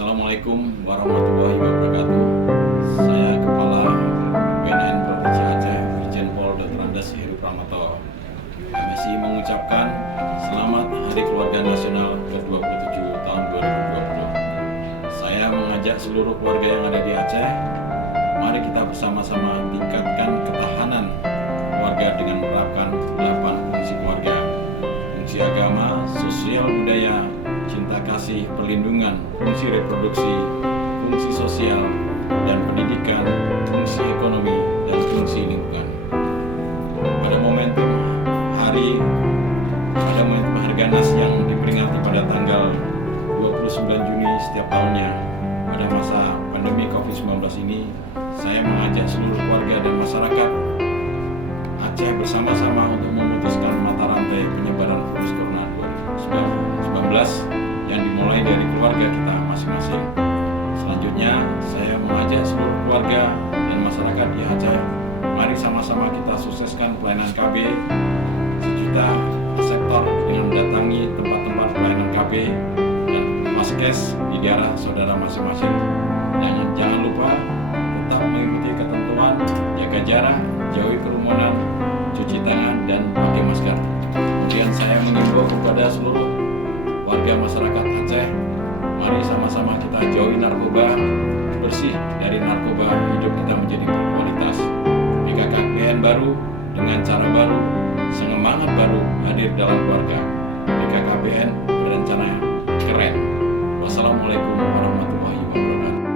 Assalamualaikum warahmatullahi wabarakatuh. Saya Kepala BNN Provinsi Aceh, Irjen Pol Dr. Andes Heru Pramato. MSI mengucapkan Selamat Hari Keluarga Nasional ke-27 tahun 2020. Saya mengajak seluruh keluarga yang ada di Aceh, mari kita bersama-sama tingkatkan ketahanan keluarga dengan menerapkan 8 fungsi keluarga. Fungsi agama, sosial budaya, cinta kasih, perlindungan, fungsi reproduksi, fungsi sosial, dan pendidikan, fungsi ekonomi, dan fungsi lingkungan. Pada momentum harga nas yang diperingati pada tanggal 29 Juni setiap tahunnya, pada masa pandemi COVID-19 ini, saya mengajak seluruh keluarga dan masyarakat Aceh bersama-sama untuk memutuskan mata rantai penyebaran virus corona 2019 yang dimulai dari keluarga kita masing-masing. Selanjutnya, saya mengajak seluruh keluarga dan masyarakat di Aceh, mari sama-sama kita sukseskan pelayanan KB sejuta sektor dengan mendatangi tempat-tempat pelayanan KB dan Vaskes di daerah saudara masing-masing. Dan jangan lupa tetap mengikuti ketentuan, jaga jarak, jauhi kerumunan, cuci tangan, dan pakai masker. Kemudian saya mengimbau kepada seluruh warga masyarakat Aceh, mari sama-sama kita jauhi narkoba, bersih dari narkoba, hidup kita menjadi berkualitas. BKKBN baru dengan cara baru, semangat baru hadir dalam keluarga. BKKBN berencana keren. Wassalamualaikum warahmatullahi wabarakatuh.